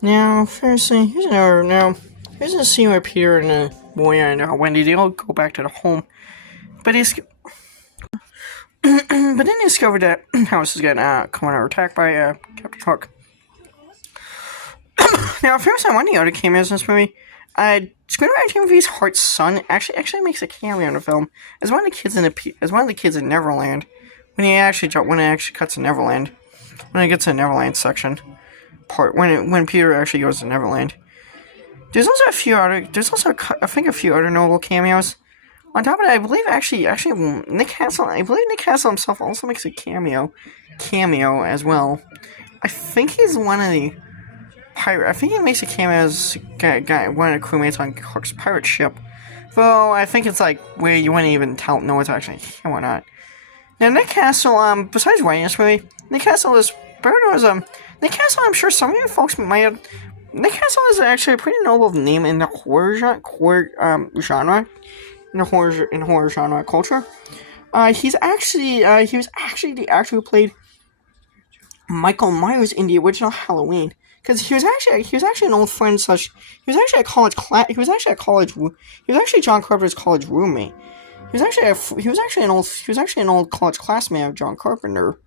Now, firstly, here's a scene where Peter and the boy and Wendy, they all go back to the home. But but then they discover that house is getting come under attack by Captain Hook. Now, first time one of the other cameos in this movie, screenwriter Timothy Hart's son actually makes a cameo in the film as one of the kids in Neverland. When it actually cuts to Neverland, when it gets to the Neverland section part, when Peter actually goes to Neverland. There's also a few other notable cameos. On top of that, I believe Nick Castle himself also makes a cameo as well. I think he's one of the pirate. I think he makes a cameo as one of the crewmates on Hook's pirate ship. Though I think it's like where you wouldn't even know it's actually him or not. Now Nick Castle, besides writing this movie, Nick Castle, I'm sure some of you folks might have. Nick Castle is actually a pretty notable name in the horror genre, in horror genre culture. He was actually the actor who played Michael Myers in the original Halloween. Because he was actually an old friend he was actually John Carpenter's college roommate. He was actually an old college classmate of John Carpenter.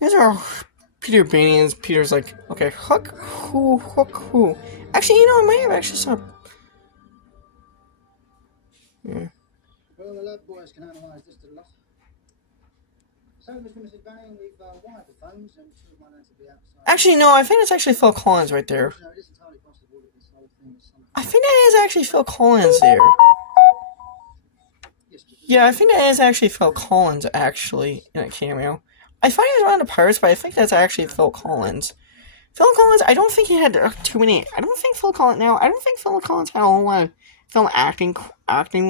These are Peter Banians. Peter's like, okay, Hook, who? Actually, I might have actually saw. Yeah. Well, the lab boys can analyse this to the lot. So, Mrs. Banning, we've wired the phones and should run out to be outside. Actually, no, I think it's actually Phil Collins right there. No, it is entirely possible that this whole thing is something. I think that is actually Phil Collins there. Yeah, I think that is actually Phil Collins actually in a cameo. I thought he was one of the Pirates, but I think that's actually Phil Collins. Phil Collins, I don't think he had too many. I don't think Phil Collins had a whole lot of film acting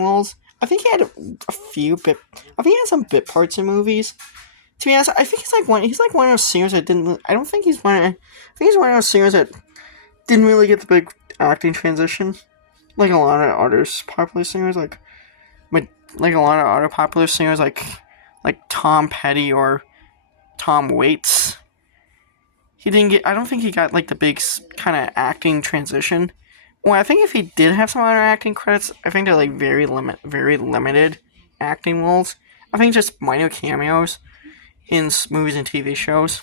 roles. I think he had a few bit. I think he had some bit parts in movies. To be honest, I think he's like one of those singers that didn't. I don't think he's one. I think he's one of those singers that didn't really get the big acting transition, like a lot of other popular singers, like a lot of other popular singers, like Tom Petty or Tom Waits. He didn't get. I don't think he got like the big kind of acting transition. Well, I think if he did have some other acting credits, I think they're like very limited acting roles. I think just minor cameos in movies and TV shows.